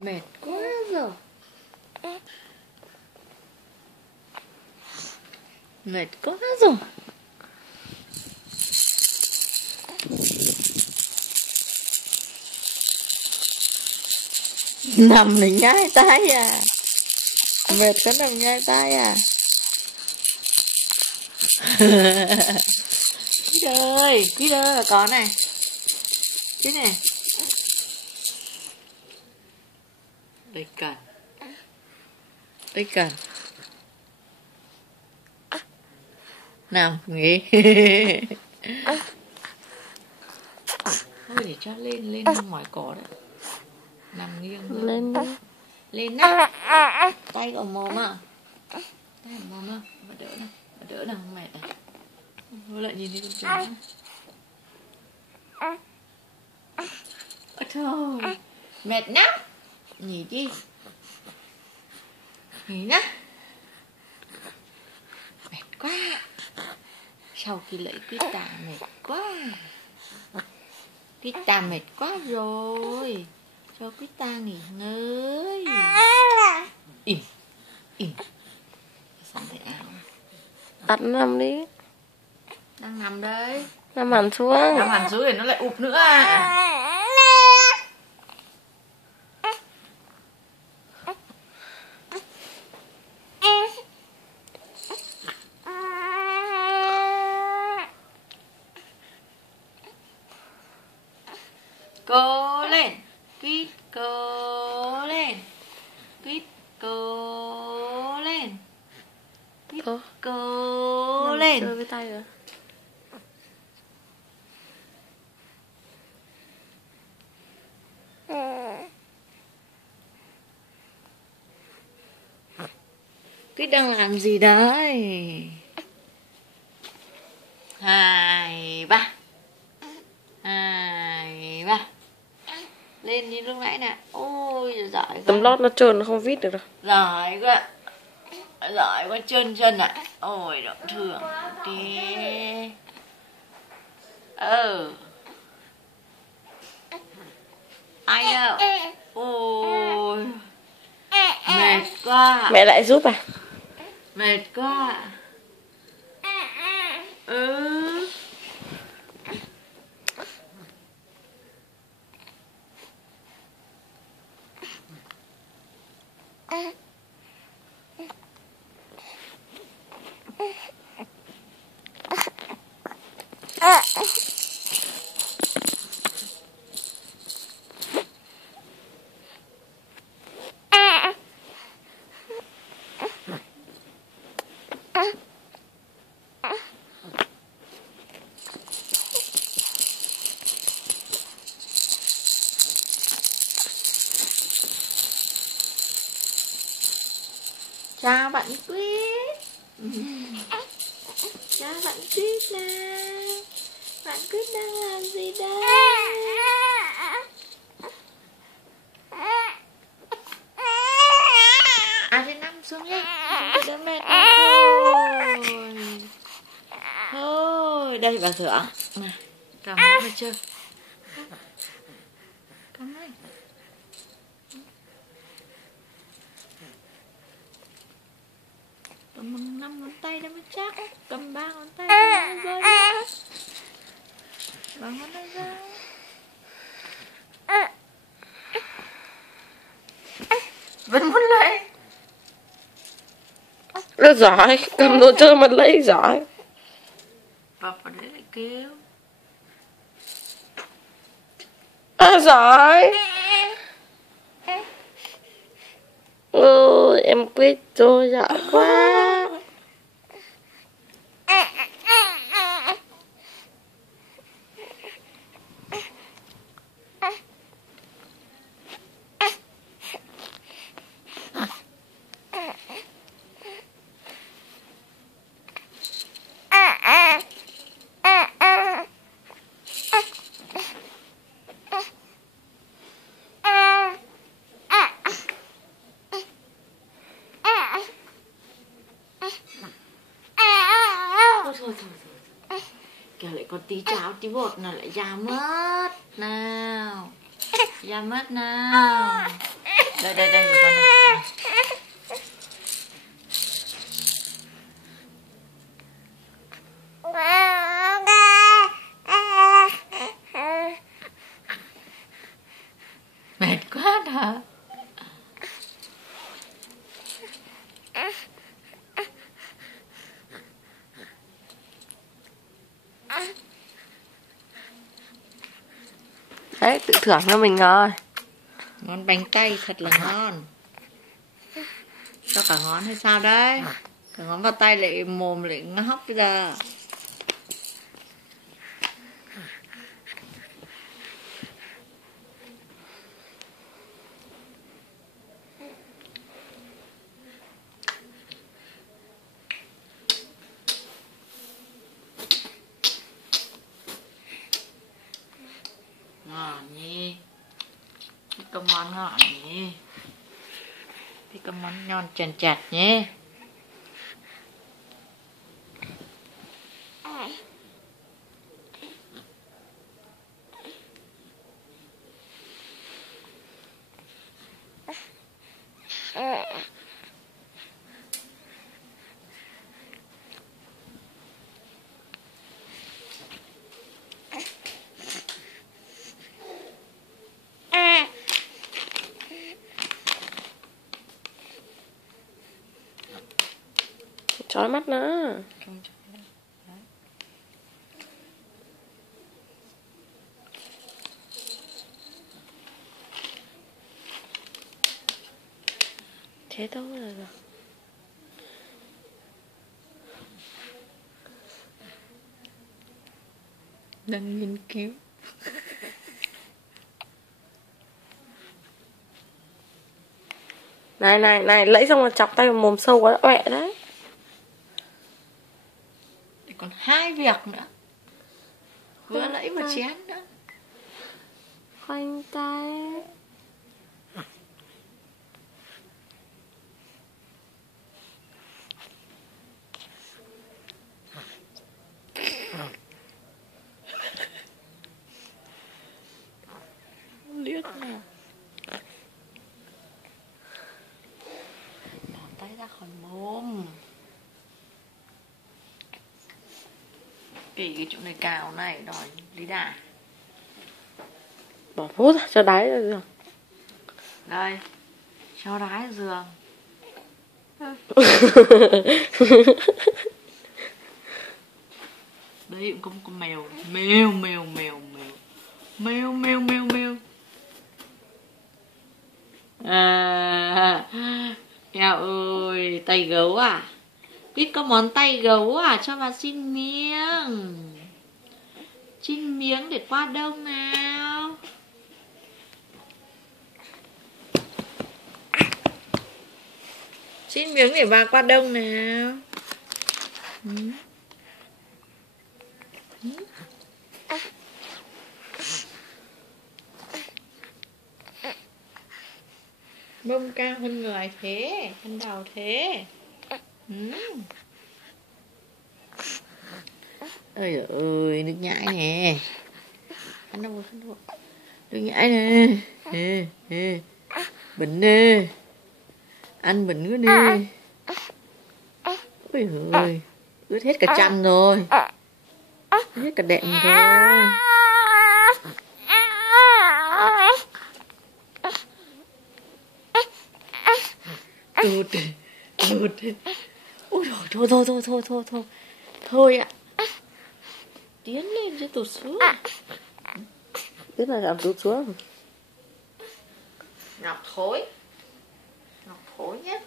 Mệt quá rồi. Mệt quá rồi. Nằm thì nhai tay à. Mệt có nằm nhai tay à. Quý ơi, Quý ơi là có này. Quý này. Đây cần. Đây cần. Nào, nghỉ. Thôi để cho lên mỏi cổ đấy. Nằm nghiêng lên đi. Lên á. Tay ở mồm à. Tay ở mồm à. Mà đỡ nào không mệt à. Thôi lại nhìn đi con chó. Ôi thôi. Mệt lắm. Nghỉ đi. Nghỉ nhá. Mệt quá. Sau khi lấy Pita mệt quá. Pita mệt quá rồi. Cho Pita nghỉ ngơi. Im. Im. Xong thấy áo. Đặt nằm đi. Đang nằm đây. Nằm hẳn xuống. Nằm hẳn xuống thì nó lại ụp nữa à. Cố lên. Quýt cố lên. Quýt cố lên. Quýt cố lên. Chơi với tay rồi. Quýt đang làm gì đấy? 2, 3. 2, 3. Lên như lúc nãy nè. Ôi giỏi quá. Tấm lót nó trơn nó không vít được đâu. Giỏi quá. Giỏi quá chân ạ. Ôi động thường đi. Ai đâu. Ôi mệt quá. Mẹ lại giúp à? Mệt quá. Chào bạn Quýt. Chào bạn Quýt nào. Bạn Quýt đang làm gì đây? Thì nằm xuống nhé. Đỡ mệt thôi. Thôi, đây bà Thưởng. Này, cầm nó mà chơi. Cầm này. Cầm 5 ngón tay đó mới chắc. Cầm 3 ngón tay nó rơi ra. 3 ngón tay ra. Vẫn muốn lấy. Rất giỏi. Cầm đồ chơi mà lấy giỏi. Và vào đấy lại kêu. À giỏi. Em Quýt rồi giỏi quá. Thôi. Kẻo lại có tí cháo tí bột nào lại ra mất. Nào. Ra mất nào. Đây đây đây con này. Mệt quá hả? Đấy, tự thưởng cho mình rồi. Món bánh tay thật là ngon. Cho cả ngón hay sao đấy? Cả ngón vào tay lại mồm lại ngóc bây giờ. Ngon nhỉ. Cái cơm món ngon nhỉ. Cái cơm món ngon chần chặt nhỉ. Chói mắt nữa. Thế thôi là được. Đang nghiên cứu. Này này này, lấy xong rồi chọc tay vào mồm sâu quá ọe đấy. Còn 2 việc nữa. Vừa lấy một chén nữa. Khoanh tay. Liếc nào. Bỏ tay ra khỏi mồm. Cái chỗ này cào này đòi lý đà. Bỏ phút ra cho đáy ra giường. Đây. Cho đáy ra giường. Đây cũng có một con mèo. Mèo mèo mèo mèo. Mèo mèo mèo mèo. À, mèo ơi, tay gấu à? Biết có món tay gấu à? Cho bà xin miếng. Xin miếng để qua đông nào. Xin miếng để bà qua đông nào. Mông cao hơn người thế, hơn đầu thế. Ôi giời ơi, nước nhãi nè. Ăn đâu rồi, nước nhãi nè. Bệnh nè. Ăn bệnh quá nè. Ôi giời ơi, ướt hết cả chăn rồi. Ướt hết cả đệm rồi. Tụt. Ôi trời, thôi ạ. Tiến lên cho tụt xuống. Biết là làm tụt xuống. Ngọc thối nhất.